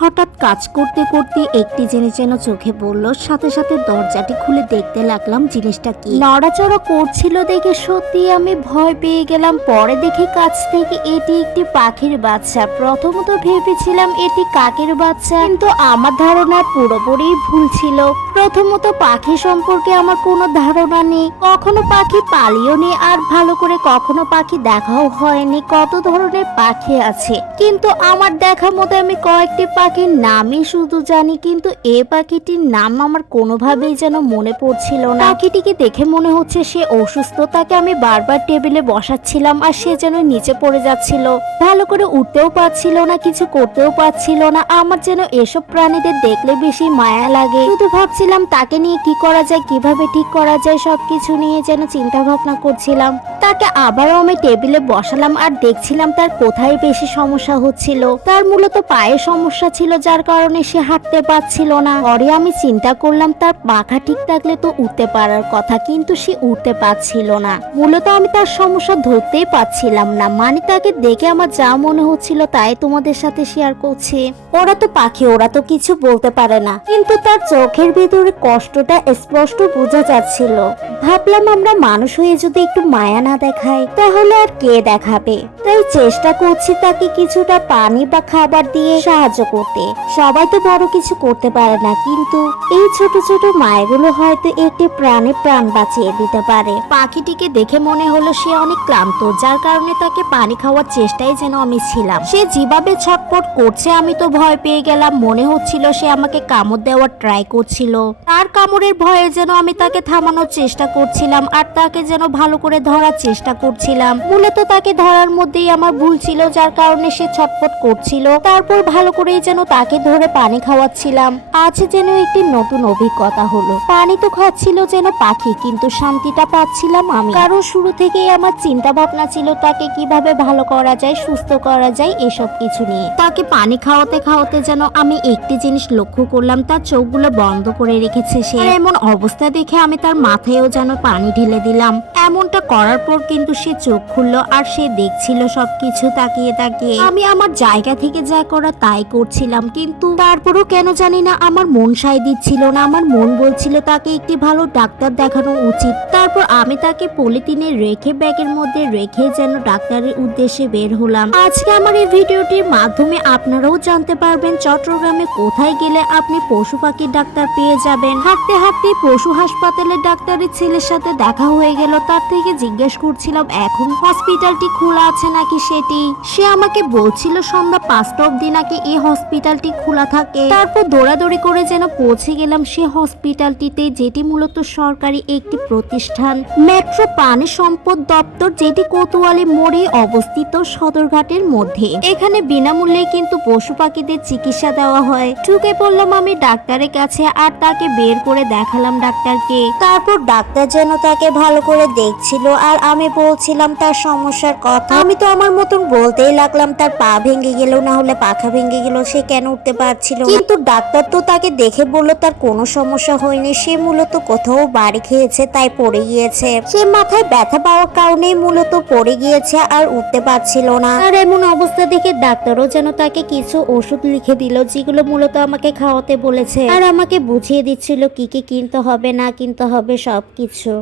হঠাৎ কাজ করতে করতে একটি জিনিস যেন চোখে পড়ল, সাথে সাথে দরজাটি খুলে দেখতে লাগলাম জিনিসটা কি। নড়াচড়া করছিল দেখে সত্যি আমি ভয় পেয়ে গেলাম। পরে দেখি কাছ থেকে এটি একটি পাখির বাচ্চা। প্রথমত ভেবেছিলাম এটি কাকের বাচ্চা, কিন্তু আমার ধারণা পুরোপুরি ভুল ছিল। প্রথমত পাখি সম্পর্কে আমার কোনো ধারণা নেই, কখনো পাখি পালিও নি, আর ভালো করে কখনো পাখি দেখাও হয়নি। কত ধরনের পাখি আছে, কিন্তু আমার দেখা মতো আমি কয়েকটি পাখির নামই শুধু জানি, কিন্তু এ পাখিটির নাম আমার কোনোভাবেই যেন মনে পড়ছিল না। পাখিটিকে দেখে মনে হচ্ছে সে অসুস্থ। তাকে আমি বারবার টেবিলে বসাচ্ছিলাম আর সে যেন নিচে পড়ে যাচ্ছিল, ভালো করে উঠতেও পারছিল না, কিছু করতেও পারছিল না। আমার যেন এসব প্রাণীদের দেখলে বেশি মায়া লাগে। শুধু ভাবছিলাম তাকে নিয়ে কি করা যায়, কিভাবে ঠিক করা যায়, সবকিছু নিয়ে যেন চিন্তা ভাবনা করছিলাম। তাকে আবারও আমি টেবিলে বসালাম আর দেখছিলাম তার কোথায় বেশি সমস্যা হচ্ছিল। তার মূলত পায়ে সমস্যা ছিল, যার কারণে সে হাঁটতে পারছিল না। পরে আমি চিন্তা করলাম তার পাখা ঠিক থাকলে তো উঠতে পারার কথা, কিন্তু সে উঠতে পারছিল না। মূলত আমি তার সমস্যা ধরতেই পারছিলাম না। মানে তাকে দেখে আমার যা মনে হচ্ছিল তাই তোমাদের সাথে শেয়ার করছি। ওরা তো পাখি, ওরা তো কিছু বলতে পারে না, কিন্তু তার চোখের ভিতরে কষ্টটা স্পষ্ট বোঝা যাচ্ছিল। ভাবলাম আমরা মানুষ হয়ে যদি একটু মায়া না দেখাই তাহলে আর কে দেখাবে। তাই চেষ্টা করছি তাকে কিছুটা পানি বা খাবার দিয়ে সাহায্য করতে। সবাই তো বড় কিছু করতে পারে না, কিন্তু এই ছোট ছোট মায়াগুলো হয়তো একটি প্রাণে প্রাণ বাঁচিয়ে দিতে পারে। পাখিটিকে দেখে মনে হলো সে অনেক ক্লান্ত, যার কারণে তাকে পানি খাওয়ার চেষ্টায় যেন আমি ছিলাম। সে যেভাবে ছটফট করছে আমি তো ভয় পেয়ে গেলাম। মনে হচ্ছিল সে আমাকে কামড় দেওয়ার ট্রাই করছিল। তার কামড়ের ভয়ে যেন আমি তাকে থামানোর চেষ্টা করছিলাম আর তাকে যেন ভালো করে ধরার চেষ্টা করছিলাম। মূলত তাকে ধরার মধ্যেই আমার ভুল ছিল, যার কারণে সে ছটফট করছিল। তারপর ভালো করেই যেন তাকে ধরে পানি খাওয়াচ্ছিলাম। আজ যেন একটি নতুন অভিজ্ঞতা হলো। পানি তো খাচ্ছিল যেন পাখি, কিন্তু শান্তিটা পাচ্ছিলাম আমি। কারণ শুরু থেকেই আমার চিন্তা ভাবনা ছিল তাকে কিভাবে ভালো করা যায়, সুস্থ করা যায়, এসব কিছু নিয়ে। তাকে পানি খাওয়াতে খাওয়াতে যেন আমি একটি জিনিস লক্ষ্য করলাম, তার চোখগুলো বন্ধ করে রেখেছে সে। এমন অবস্থা দেখে আমি তার মাথায়ও যেন পানি ঢেলে দিলাম। এমনটা করার পর কিন্তু সে চোখ খুললো আর সে দেখছিল সবকিছু তাকিয়ে তাকিয়ে। আমি আমার জায়গা থেকে যা করা তাই করছিলাম, কিন্তু তারপরও কেন জানি না আমার মন সায় দিচ্ছিল না। আমার মন বলছিল তাকে একটি ভালো ডাক্তার দেখানো উচিত। তারপর আমি তাকে পলিথিনে রেখে ব্যাগের মধ্যে রেখে যেন ডাক্তারের উদ্দেশ্যে বের হলাম। আজকে আমার এই ভিডিওটির মাধ্যমে আপনারাও জানতে পারবেন চট্টগ্রামে কোথায় গেলে আপনি পশু পাখির ডাক্তার পেয়ে যাবেন। হাঁটতে হাঁটতে পশু হাসপাতালের ডাক্তারের ছেলের সাথে দেখা হয়ে গেল। তার থেকে জিজ্ঞেস করছিলাম এখন হসপিটালটি খোলা আছে নাকি সেটি। সে আমাকে বলছিল সন্ধ্যা 5টা অবধি নাকি এই হসপিটালটি খোলা থাকে। তারপর দৌড়াদৌড়ি করে যেন পৌঁছে গেলাম সে হসপিটালটিতে, যেটি মূলত সরকারি একটি প্রতিষ্ঠান, মেট্রো প্রাণী সম্পদ দপ্তর, যেটি কোতোয়ালি মোড়ে অবস্থিত সদরঘাটের মধ্যে। এখানে বিনামূল্যে কিন্তু পশু পাখিদের চিকিৎসা দেওয়া হয়। ঢুকে পড়লাম আমি ডাক্তারের কাছে আর তাকে বের করে দেখালাম ডাক্তারকে। তারপর ডাক্তার যেন তাকে ভালো করে দেখছিল আর আমি বলছিলাম তার সমস্যার কথা। আমি তো আমার মতন বলতেই লাগলাম তার পা ভেঙে গেল, না হলে পাখা ভেঙে গেল, সে কেন উঠতে পারছিল না। কিন্তু ডাক্তার তো তাকে দেখে বলল তার কোনো সমস্যা হয়নি, সে মূলত কোথাও বাড়ি খেয়েছে তাই পড়ে গিয়েছে। সে মাথায় ব্যথা পাওয়ার কারণেই মূলত পড়ে গিয়েছে আর উঠতে পারছিল না। আর এমন অবস্থা দেখে ডাক্তারও যেন তাকে কিছু ওষুধ লিখে দিল, যেগুলো মূলত আমাকে খাওয়াতে বলেছে আর আমাকে বুঝিয়ে দিচ্ছিল কি কি কিনতে হবে না কিনতে হবে সবকিছু।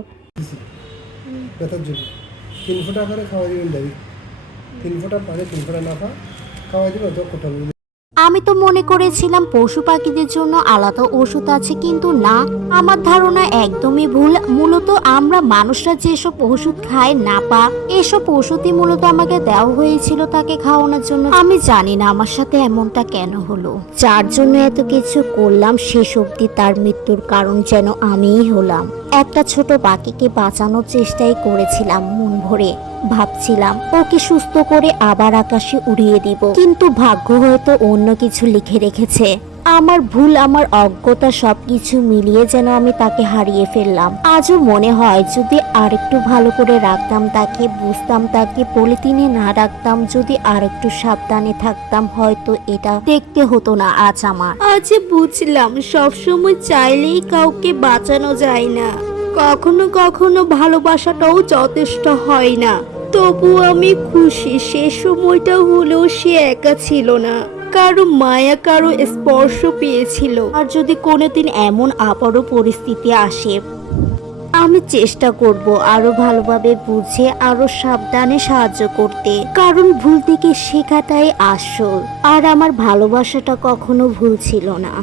ব্যথার জন্য 3 ফোঁটা করে খাওয়া দিবেন দাবি, 3 ফোঁটা পানি 3 ফোঁটা না খাওয়া দিবেন তো কোটা। আমি তো মনে করেছিলাম পশু পাখিদের জন্য আলাদা ওষুধ আছে, কিন্তু না, আমার ধারণা একদমই ভুল। মূলত আমরা মানুষরা যেসব ওষুধ খাই না পা, এসব ওষুধই মূলত আমাকে দেওয়া হয়েছিল তাকে খাওয়ানোর জন্য। আমি জানি না আমার সাথে এমনটা কেন হলো, যার জন্য এত কিছু করলাম শেষ অবধি তার মৃত্যুর কারণ যেন আমিই হলাম। একটা ছোট পাখিকে বাঁচানোর চেষ্টাই করেছিলাম মন ভরে। ভাবছিলাম ওকে সুস্থ করে আবার আকাশে উড়িয়ে দিব, কিন্তু ভাগ্য হয়তো অন্য কিছু লিখে রেখেছে। আমার ভুল, আমার অজ্ঞতা সবকিছু মিলিয়ে যেন আমি তাকে হারিয়ে ফেললাম। আজও মনে হয় যদি আরেকটু ভালো করে রাখতাম তাকে, বুঝতাম তাকে, পলিথিনে না রাখতাম, যদি আরেকটু সাবধানে থাকতাম, হয়তো এটা দেখতে হতো না আজ আমার। আজ বুঝলাম সবসময় চাইলেই কাউকে বাঁচানো যায় না, কখনো কখনো ভালোবাসাটাও যথেষ্ট হয় না। তবু আমি খুশি সে সময়টা হলেও সে একা ছিল না। কারো মায়া কারো স্পর্শ পেয়েছিল। আর যদি কোনোদিন এমন আবারও পরিস্থিতি আসে, আমি চেষ্টা করব আরো ভালোভাবে বুঝে আরো সাবধানে সাহায্য করতে, কারণ ভুল থেকে শেখাটাই আসল। আর আমার ভালোবাসাটা কখনো ভুল ছিল না।